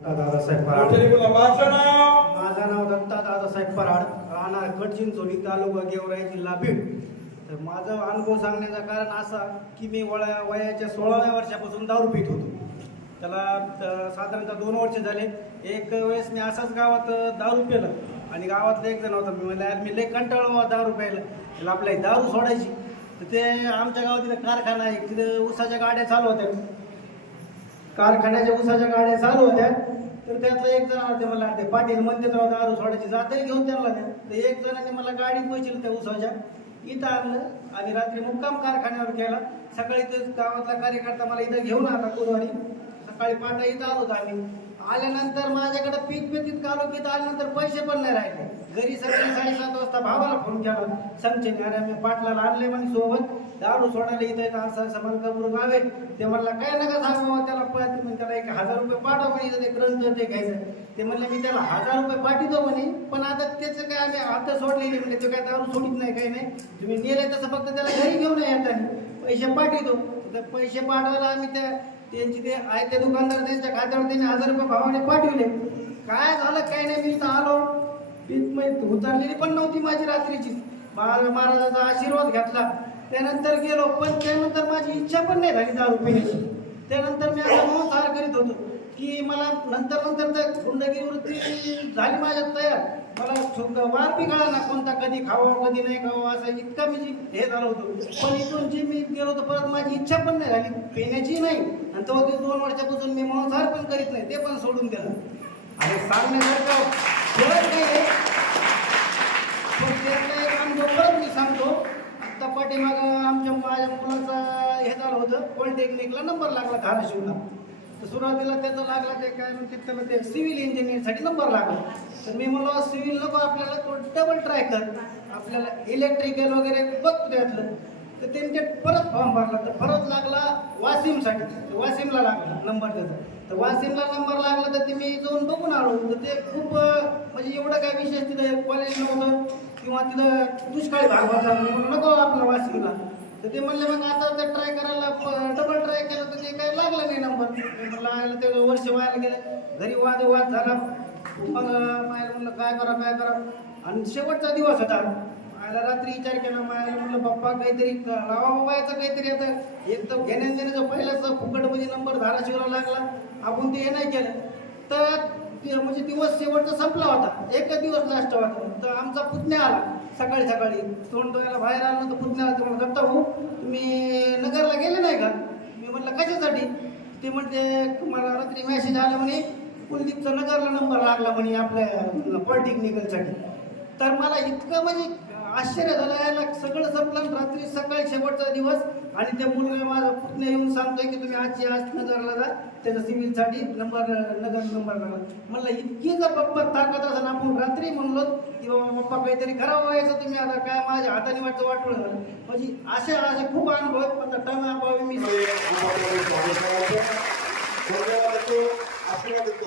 दादासाहेब पराड. माझं नाव? माझं नाव दत्ता दादासाहेब पराड. राहणार कडचिंचोली तालुका गेवराई जिल्हा बीड. तर माझं अनुभव सांगण्याचं कारण असा की मी वया वयाच्या सोळाव्या वर्षापासून दारू पित होतो. त्याला साधारणतः दोन वर्ष झाले. एक वेळेस मी असाच गावात दारू पिलं. आणि गावातलं एक जण होता मी म्हणलं यार मी लय कंटाळलो बा दारू प्यायला. त्याला आपल्या ही दारू सोडायची. तर ते आमच्या गावात तिथं कारखाना आहे. तिथं उसाच्या गाड्या चालू होत्या. कारखान्याच्या उसाच्या गाड्या चालू होत्या. तर त्यातला एक जण होते मला ते पाटील म्हणते तर दारू सोडायची जाते घेऊन त्यांना द्या तर एक जणाने मला गाडी पोहोचली त्या उसाच्या इथं आणलं आणि रात्री मुक्काम कारखान्यावर केला. सकाळी तो गावातला कार्यकर्ता मला इथं घेऊन आला गुरुवारी. सकाळी पाटा इथं आलो होतो आम्ही. आल्यानंतर माझ्याकडे पीक पीत आलो की आल्यानंतर पैसे पण नाही राहिले. घरी सकाळी साडेसात वाजता भावाला फोन केला. संचेने अरे मी पाटलाला आणले म्हणे सोबत. दारू सोडायला इथं येतं असं असं मलकापूर गाव. आहे ते म्हणला काय नका सांगू त्याला पळत म्हणजे त्याला एक हजार रुपये पाठव म्हणे इथं ते ग्रंथ ते घ्यायचं. ते म्हणलं मी त्याला हजार रुपये पाठवतो म्हणे पण आता त्याचं काय आम्ही आता सोडलेली म्हणजे ते काय दारू सोडित नाही काही नाही. तुम्ही नेले तसं फक्त त्याला घरी घेऊन येतात पैसे पाठवतो तर पैसे पाठवायला आम्ही त्या त्यांची ते आहे ते दुकानदार त्यांच्या खात्यावर त्यांनी हजार रुपये भावाने पाठवले. काय झालं काय नाही मी तर आलो. पीक उतरलेली पण नव्हती माझी रात्रीची. महाराजाचा आशीर्वाद घेतला. त्यानंतर गेलो पण त्यानंतर माझी इच्छा पण नाही झाली दारू पिण्याची. त्यानंतर मी आता मोहार करीत होतो. की मला नंतर नंतर तर गुंडगी वृत्ती झाली माझ्यात तयार. मला वार बी कळा ना कोणता कधी खावा कधी नाही खावा असं इतका मी हे झालं होतं. पण इथून जे मी गेलो होतो परत माझी इच्छा पण नाही झाली. पिण्याची नाही. आणि तो दोन वर्षापासून मी मांसाहार पण करीत नाही ते पण सोडून दिलं. आणि सांगण्यासारखं पण एक अनुभव परत मी सांगतो. आत्ता पाठीमागं आमच्या माझ्या मुलाचा हे झालं होतं पॉलिटेक्निकला नंबर लागला धाराशिवला. तर सुरुवातीला त्याचा लागला ते काय म्हणते त्याला ते सिव्हिल इंजिनिअरसाठी नंबर लागला. तर मी म्हणलो सिव्हिल नको आपल्याला तो डबल ट्राय कर आपल्याला इलेक्ट्रिकल वगैरे बघ त्यातलं. तर त्यांनी ते परत फॉर्म भरला. तर परत लागला वाशिमसाठी तर वाशिमला लागला नंबर त्याचा. तर वासिमला नंबर लागला तर ते मी जाऊन बघून आलो. तर ते खूप म्हणजे एवढं काय विशेष तिथं कॉलेज नव्हतं किंवा तिथं दुष्काळी भाग होता. म्हणून नको आपला वाशिमला. तर ते म्हणले मग आता ते ट्राय करायला डबल ट्राय केलं तर ते काही लागलं नाही नंबर मी म्हणलं आयला ते करायला व्हायला गेलं. घरी वाद वाद झाला. मग मायाला म्हणलं काय करा काय करा? आणि शेवटचा दिवस होता. मायाला रात्री विचार केला. मायाला म्हणलं पप्पा काहीतरी लावा बाबा याचं काहीतरी आता. एक तर घेण्या देण्याचा पहिलाच फुकटमध्ये नंबर धाराशिवला लागला. आपण ते हे नाही केलं. तर ते म्हणजे दिवस शेवटचा संपला होता. एकच दिवस लास्ट होता. तर आमचा पुतण्या आला. सकाळी सकाळी. तोंड डोळ्याला बाहेर आलं तर पुतण्या आला. तर म्हणलं दत्ता भाऊ तुम्ही नगरला गेले नाही का? मी म्हटलं कशासाठी? ते म्हणते मला रात्री मॅसेज आला म्हणे कुलदीपचा नगरला नंबर लागला म्हणे आपल्या पॉलिटेक्निकलसाठी तर मला इतकं म्हणजे आश्चर्य झालं याला सगळं संपलं रात्री सकाळी शेवटचा दिवस आणि त्या मुलगा माझा पुतण्या येऊन सांगतोय की तुम्ही आजची आज नगरला जा त्याच्या सिव्हिलसाठी नंबर नगर नंबर लागला म्हणलं इतकी जर पप्पा ताकद असेल आपण रात्री म्हणलो की बाबा पप्पा काहीतरी खराब व्हायचं तुम्ही आता काय माझ्या हाताने वाटतं वाटवलं म्हणजे असे असे खूप अनुभव आहेत पण टाइम अभावी मी हो, हो, हो. আপনারা কিন্তু আপনারা কিন্তু